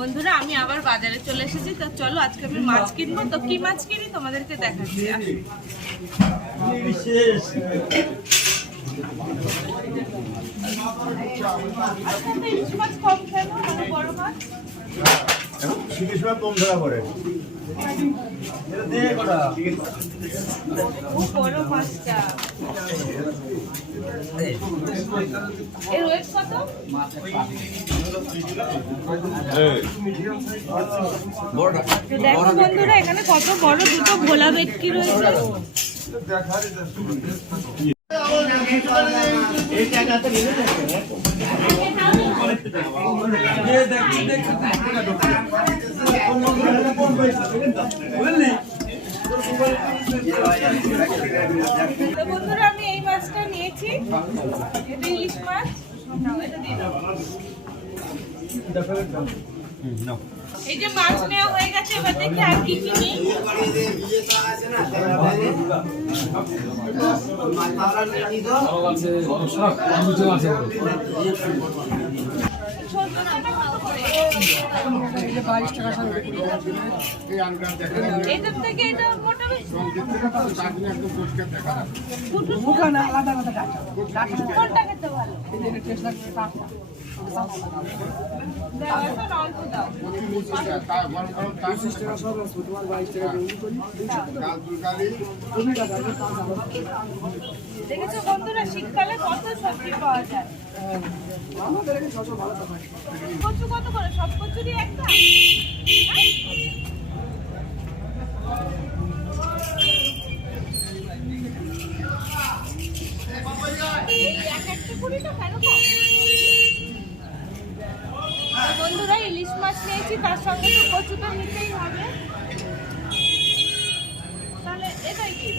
বন্ধুরা আমি আবার বাজারে চলে এসেছি, তো চলো আজকে আমি মাছ কিনবো। তো কি মাছ কিনি তোমাদেরকে দেখাচ্ছি। ইলিশ মাছ কম কেন, মানে বড় মাছ কম ধরা পড়ে। বড় মাছটা এর ওয়েট কত? দেখো বন্ধুরা এখানে কত বড় দুটো ভোলা ভেটকি রয়েছে। বন্ধুরা আমি এই মাছটা নিয়েছি, এটা ইলিশ মাছ। এটা দিয়ে দাও। এই যে মাছ নেওয়া হয়ে গেছে, এবার দেখি আর কি কি নেই। এটার থেকে এটা মোটা বেশি। কোনটা খেতে ভালো? দেখেছো বন্ধুরা শীতকালে কত সবজি পাওয়া যায়। কচু কত করে? সব কচুরই একটা। বন্ধুরা ইলিশ মাছ নিয়েছি, তার সঙ্গে তো কচুটা নিতেই হবে। তাহলে এটাই কি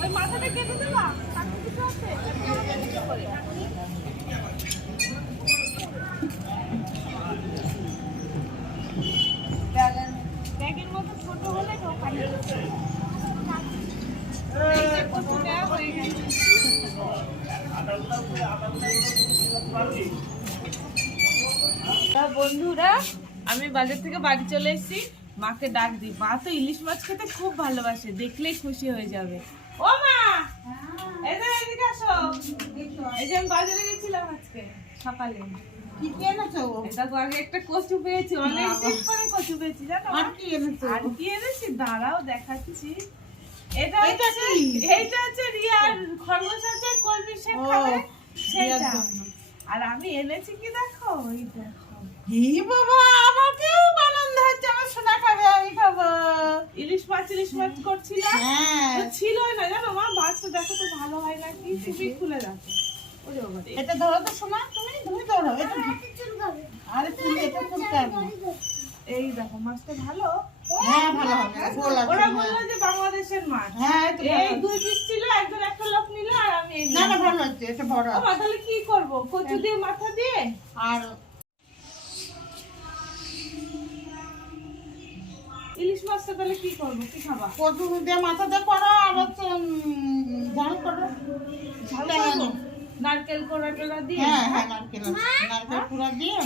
ওই মাথাটা কেটে দেবা? কিছু আছে ব্যাগের মতো ছোট হলে কচু নেওয়া হয়ে গেছে। বন্ধুরা আমি বাজার থেকে বাড়ি চলে এসেছি, মাকে ডাক দিই। মা তো ইলিশ মাছ খেতে খুব ভালোবাসে, দেখলেই খুশি হয়ে যাবে। ও মা, এদিকে আসো। এই যে আমি বাজারে গেছিলাম আজকে সকালে। কি এনেছো? এটা আগে একটা কচু পেয়েছি, অনেকদিন পরে কচু পেয়েছি জানো। আর কি এনেছো? আর কি এনেছি দাঁড়াও দেখাচ্ছি। এইটা হচ্ছে রিয়ার খরগোশ আছে, কলমি শাক খাবে সেটা। আর আমি এনেছি কি দেখো, এই দেখো। এই বাবা, আমাকেও আনন্দ হচ্ছে, আমার সোনা খাবে, আমি খাবো। ইলিশ মাছ করছিলাম, তো ছিলই না জানো মা। মাছটা দেখো তো ভালো হয় না কি, তুমি খুলে রাখো। এটা ধরো তো সোনা, তুমি ধরো এটা। আরে তুমি এটা খুলতে হবে। এই দেখো মাছটা ভালো। হ্যাঁ ভালো হবে। ওরা বললো যে বাংলাদেশের মাছ। হ্যাঁ এই দুই পিস ছিল, একজন একটা লোক নিল আর আমি এই না ভালো হচ্ছে, এটা বড়। তাহলে কি করব? কচু দিয়ে মাথা দিয়ে আর ইলিশ মাছটা তাহলে কি করবো? কি খাবা? কচু দিয়ে মাথা দিয়ে করো, আর হচ্ছে ঝাল করো। ঝাল করবো নারকেল কোড়া টোড়া দিয়ে। হ্যাঁ নারকেল কুড়া দিয়ে।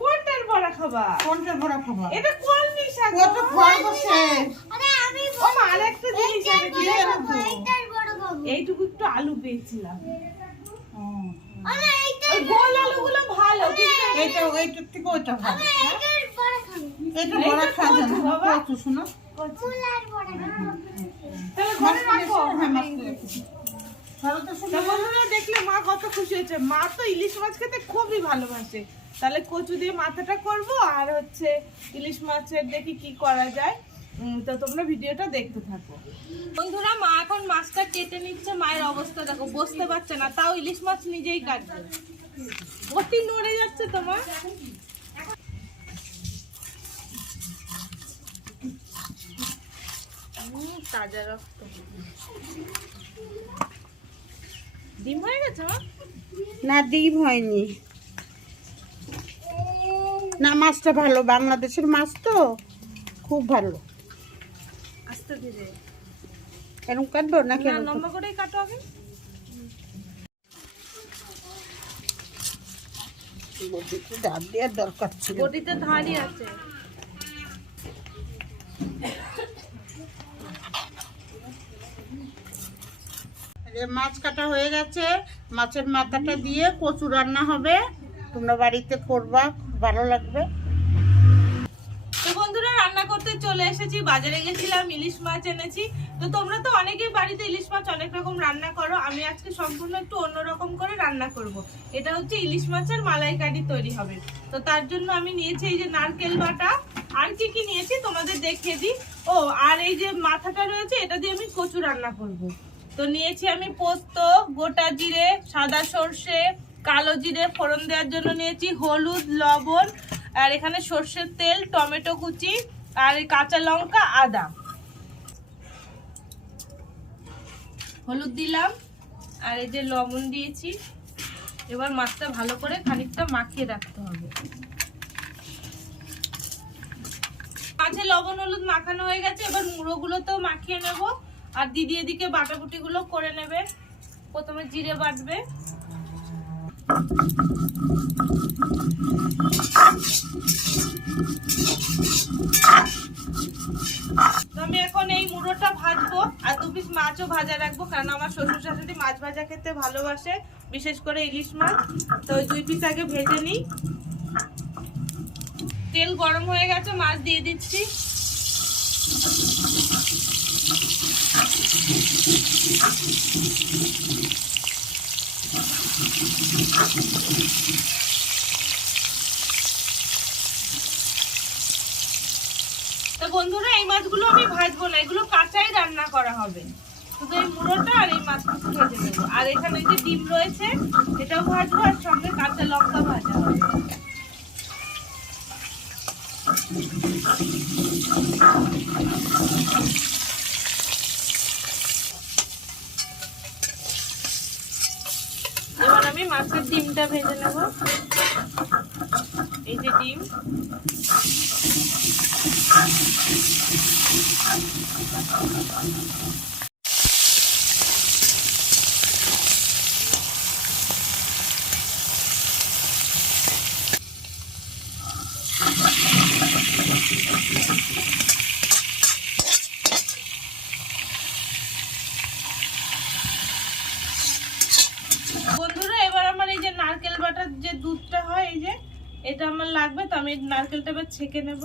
কোনটার বড়া খাবা? কোনটার বড়া খাবা? এটা কলমি শাক। কত ভয় বসে। ও মা, আরেকটা জিনিস আছে দিয়ে রাখো। এইটুকু একটু আলু পেয়েছিলাম। ওই গোল আলুগুলো ভালো, কিন্তু এইটা থেকে ওইটা ভালো। এটা বড়া খাওয়া যায় না। কচু শোনো, তাহলে ঘরে রাখো। হ্যাঁ মাছটা রেখেছি। বন্ধুরা দেখলে মা কত খুশি হয়েছে। মা তো ইলিশ মাছ খেতে খুবই ভালোবাসে। তাহলে কচু দিয়ে মাথাটা করব, আর হচ্ছে ইলিশ মাছের দেখি কি করা যায়। তো তোমরা ভিডিওটা দেখতে থাকো। বন্ধুরা মা এখন মাছটা কেটে নিচ্ছে। মায়ের অবস্থা দেখো, বসতে পারছে না, তাও ইলিশ মাছ নিজেই কাটবে। অতি নড়ে যাচ্ছে তোমার। তাজা রক্ত। ডিম হয়ে গেছে মা? না ডিম হয়নি। না মাছটা ভালো, বাংলাদেশের মাছ তো খুব ভালো। আস্তে ধীরে এরকম কাটবো নাকি? না লম্বা করেই কাটো আগে। বটিতে ধার দেওয়ার দরকার ছিল। বটিতে ধারই আছে। মাছ কাটা হয়ে গেছে, মাছের মাথাটা দিয়ে কচু রান্না হবে। তোমরা বাড়িতে করবা, ভালো লাগবে। তো বন্ধুরা রান্না করতে চলে এসেছি, বাজারে গেছিলাম, ইলিশ মাছ এনেছি। তো তোমরা তো অনেকেই বাড়িতে ইলিশ মাছ অনেক রকম রান্না করো, আমি আজকে সম্পূর্ণ একটু অন্যরকম করে রান্না করব। এটা হচ্ছে ইলিশ মাছের মালাইকারি তৈরি হবে। তো তার জন্য আমি নিয়েছি এই যে নারকেল বাটা, আর কি কি নিয়েছি তোমাদের দেখিয়ে দিই। ও আর এই যে মাথাটা রয়েছে, এটা দিয়ে আমি কচু রান্না করব। তো নিয়েছি আমি পোস্ত, গোটা জিরে, সাদা সর্ষে, কালো জিরে ফোড়ন দেওয়ার জন্য নিয়েছি, হলুদ, লবণ, আর এখানে সর্ষের তেল, টমেটো কুচি, আর কাঁচা লঙ্কা, আদা। হলুদ দিলাম আর এই যে লবণ দিয়েছি। এবার মাছটা ভালো করে খানিকটা মাখিয়ে রাখতে হবে। মাছে লবণ হলুদ মাখানো হয়ে গেছে, এবার মুড়োগুলোতেও মাখিয়ে নেব। আর দিদি এদিকে বাটাবুটি গুলো করে নেবে। প্রথমে জিরে বাটবে। আমি এখন এই মুড়োটা ভাজবো আর 2 পিস মাছও ভাজা রাখবো, কারণ আমার শ্বশুর শাশুড়ি মাছ ভাজা খেতে ভালোবাসে, বিশেষ করে ইলিশ মাছ। তো ওই 2 পিস আগে ভেজে নিই। তেল গরম হয়ে গেছে, মাছ দিয়ে দিচ্ছি। তো বন্ধুরা এই মাছগুলো আমি ভাজবো না, এগুলো কাঁচাই রান্না করা হবে। শুধু এই মুড়োটা আর এই মাছগুলো ভেজে নেবো। আর এখানে যে ডিম রয়েছে এটাও ভাজবো, আর সঙ্গে কাঁচা লঙ্কা ভাজা হবে। এবার আমি মাছের ডিমটা ভেজে নেব। এই যে ডিম, বন্ধুরা এবার আমার এই যে নারকেল বাটার যে দুধটা হয়, এই যে এটা আমার লাগবে। তো আমি নারকেলটা এবার ছেঁকে নেব।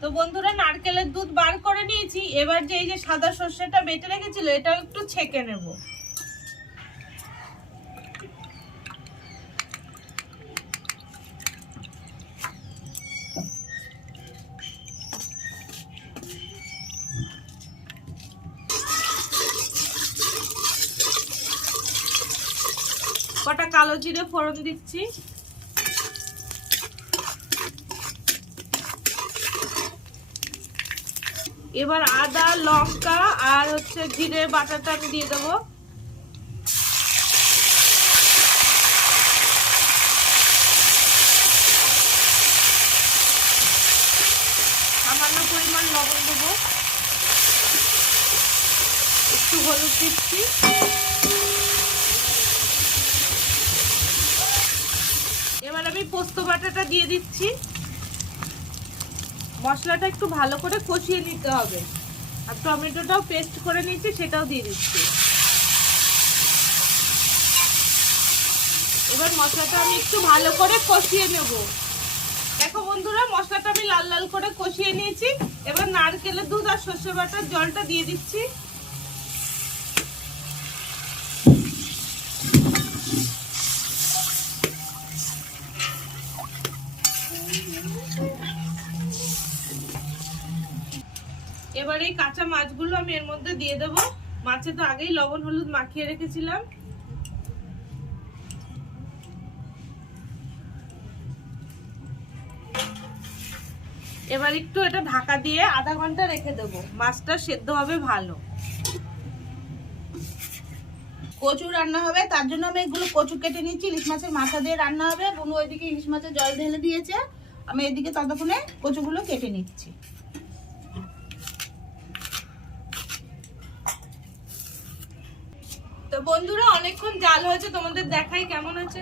তো বন্ধুরা নারকেলের দুধ বার করে নিয়েছি। এবার যে এই যে সাদা সর্ষেটা বেটে রেখেছিল এটাও একটু ছেঁকে নেব। কটা কালো জিরে ফোড়ন দিচ্ছি। এবার আদা, লঙ্কা আর হচ্ছে জিরে বাটাটা আমি দিয়ে দেবো। সামান্য পরিমাণ লবণ দেবো, একটু হলুদ দিচ্ছি। এবার আমি পোস্ত বাটাটা দিয়ে দিচ্ছি। মশলাটা একটু ভালো করে কষিয়ে নিতে হবে। আর টমেটোটাও পেস্ট করে নিয়েছি, সেটাও দিয়ে দিচ্ছি। এবার মশলাটা আমি একটু ভালো করে কষিয়ে নেব। দেখো বন্ধুরা মশলাটা আমি লাল লাল করে কষিয়ে নিয়েছি। এবার নারকেলের দুধ আর সর্ষে বাটার জলটা দিয়ে দিচ্ছি। এবার এই কাঁচা মাছগুলো আমি এর মধ্যে দিয়ে দেবো। মাছে তো আগেই লবণ হলুদ মাখিয়ে রেখেছিলাম। এবার একটু এটা ঢাকা দিয়ে আধা ঘন্টা রেখে দেবো, মাছটা সেদ্ধ হবে ভালো। কচু রান্না হবে, তার জন্য আমি এগুলো কচু কেটে নিচ্ছি। ইলিশ মাছের মাথা দিয়ে রান্না হবে। বুনু ওইদিকে ইলিশ মাছের জল ঢেলে দিয়েছে, আমি এদিকে ততক্ষণে কচুগুলো কেটে নিচ্ছি। তো বন্ধুরা অনেকক্ষণ জাল হয়েছে, তোমাদের দেখাই কেমন হয়েছে।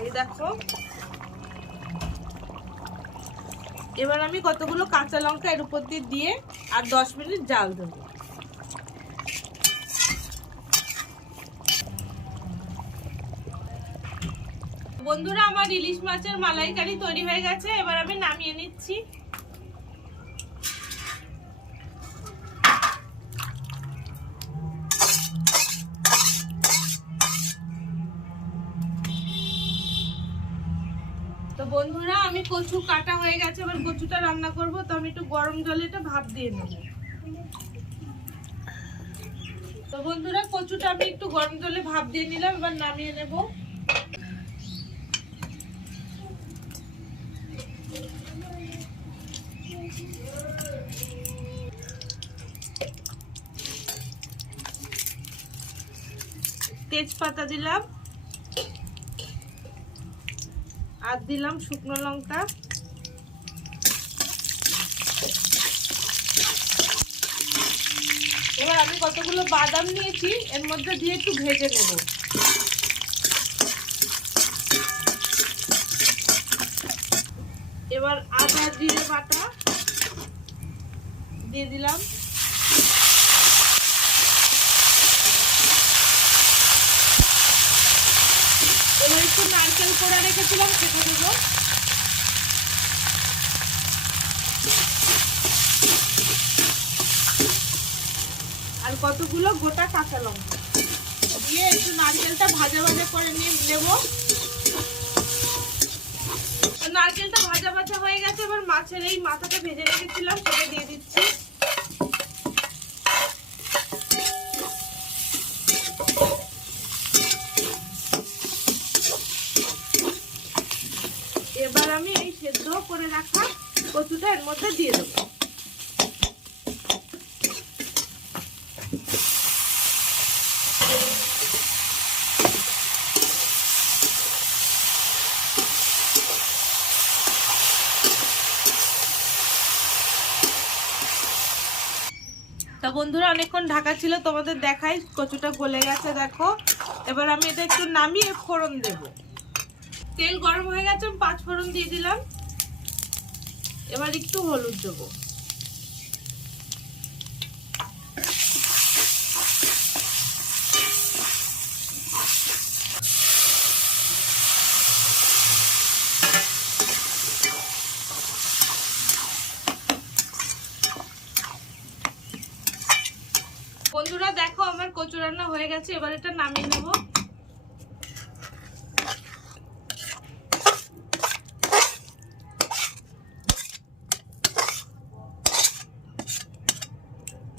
এই দেখো, এবার আমি কতগুলো কাঁচা লঙ্কা এর উপর দিয়ে আর 10 মিনিট জাল দেবো। বন্ধুরা আমার ইলিশ মাছের মালাইকারি তৈরি হয়ে গেছে, এবার আমি নামিয়ে নিচ্ছি। তো বন্ধুরা আমি কচু কাটা হয়ে গেছে, এবার কচুটা রান্না করব। তো আমি একটু গরম জলে এটা ভাপ দিয়ে নেব। তো বন্ধুরা কচুটা আমি একটু গরম জলে ভাপ দিয়ে নিলাম, এবার নামিয়ে নেব। তেজপাতা দিলাম আর দিলাম শুকনো লঙ্কা। এবার আমি কতগুলো বাদাম নিয়েছি এর মধ্যে দিয়ে একটু ভেজে নেব। এবার আদা জিরে বাটা দিয়ে দিলাম। এবার একটু নারকেল কোড়া রেখেছিলাম সেটা দেবো। আর কতগুলো গোটা কাঁচা লঙ্কা দিয়ে একটু নারকেলটা ভাজা ভাজা করে নিয়ে নেব। নারকেলটা ভাজা ভাজা হয়ে গেছে, এবার মাছের এই মাথাটা ভেজে রেখেছিলাম সেটা দিয়ে দিচ্ছি। এবার আমি এই সেদ্ধ করে রাখা কচুটা এর মধ্যে দিয়ে দেবো। তা বন্ধুরা অনেকক্ষণ ঢাকা ছিল, তোমাদের দেখাই কচুটা গলে গেছে দেখো। এবার আমি এটা একটু নামিয়ে ফোড়ন দেব। তেল গরম হয়ে গেছে, 5 ফোড়ন দিয়ে দিলাম। এবার একটু হলুদ দেবো। বন্ধুরা দেখো আমার কচু রান্না হয়ে গেছে, এবার এটা নামিয়ে নেব।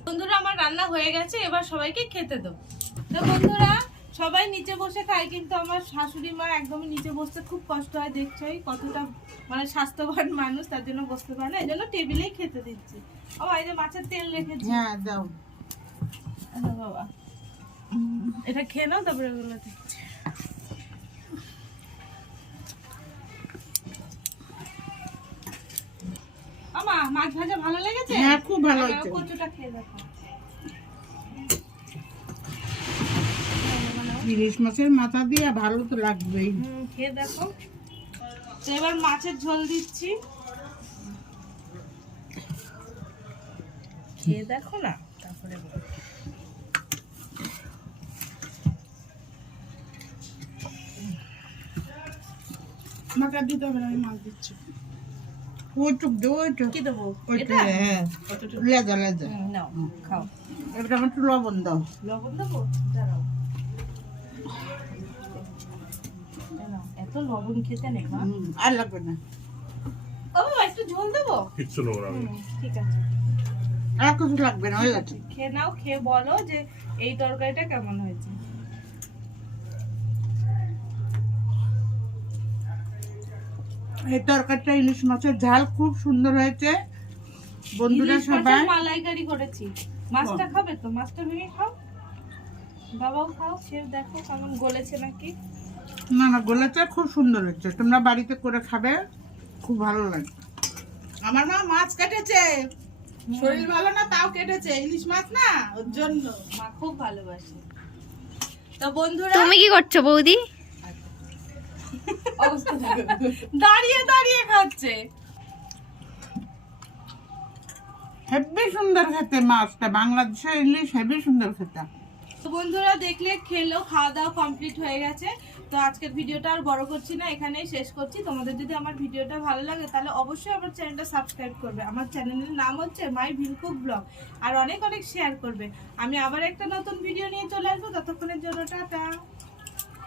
বন্ধুরা আমার রান্না হয়ে গেছে, এবার সবাইকে খেতে দেবো। তো বন্ধুরা সবাই নিচে বসে খায়, কিন্তু আমার শাশুড়ি মা একদমই নিচে বসতে খুব কষ্ট হয়, দেখছোই কতটা মানে স্বাস্থ্যবান মানুষ, তার জন্য বসতে পারে না, এই জন্য টেবিলেই খেতে দিচ্ছি। ও এই যে মাছের তেল রেখেছি। হ্যাঁ দাও বাবা, এটা খেয়ে নাও, তারপরে এগুলো দিচ্ছি। আমা মাছ ভাজা ভালো লেগেছে? হ্যাঁ খুব ভালো হয়েছে। কচুটা খেয়ে দেখো। ইলিশ মাছের মাথা দিয়ে ভালো তো লাগবেই। খেয়ে দেখো। তো এবার মাছের ঝোল দিচ্ছি, খেয়ে দেখো না, তারপরে মাথা দিতে হবে না, আমি মাছ দিচ্ছি। ওইটুক দে, ওইটুক কি দেবো? ওইটা, হ্যাঁ লেজা লেজা নাও খাও। এটা আমার একটু লবণ দাও। লবণ দেবো? দাঁড়াও, এত লবণ খেতে নেই মা। আর লাগবে না। ও বাবা, একটু ঝোল দেবো? কিচ্ছু নেবো না আমি। ঠিক আছে, আর কিছু লাগবে না, হয়ে গেছে। খেয়ে নাও, খেয়ে বলো যে এই তরকারিটা কেমন হয়েছে। এই তরকারিটা ইলিশ মাছের ঝাল খুব সুন্দর হয়েছে। বন্ধুরা ইলিশ মাছের সবাই মালাইকারি করেছি। মাছটা খাবে তো? মাছটা ভেঙে খাও, বাবাও খাও, খেয়ে দেখো কেমন গলেছে নাকি। না না, গলেছে, খুব সুন্দর হচ্ছে। তোমরা বাড়িতে করে খাবে, খুব ভালো লাগে। আমার মা মাছ কেটেছে, শরীর ভালো না তাও কেটেছে, ইলিশ মাছ না, ওর জন্য মা খুব ভালোবাসে। তো বন্ধুরা, তুমি কি করছো বৌদি? অবস্থা দেখো, দাঁড়িয়ে দাঁড়িয়ে খাচ্ছে। হেভি সুন্দর খেতে মাছটা, বাংলাদেশের ইলিশ হেভি সুন্দর খেতে। তো বন্ধুরা দেখলে, খেলো, খাওয়া দাওয়া কমপ্লিট হয়ে গেছে। তো আজকের ভিডিওটা আর বড় করছি না, এখানেই শেষ করছি। তোমাদের যদি আমার ভিডিওটা ভালো লাগে তাহলে অবশ্যই আমার চ্যানেলটা সাবস্ক্রাইব করবে। আমার চ্যানেলের নাম হচ্ছে মাই ভিলকুক ব্লগ। আর অনেক অনেক শেয়ার করবে। আমি আবার একটা নতুন ভিডিও নিয়ে চলে আসবো, ততক্ষণের জন্য টাটা।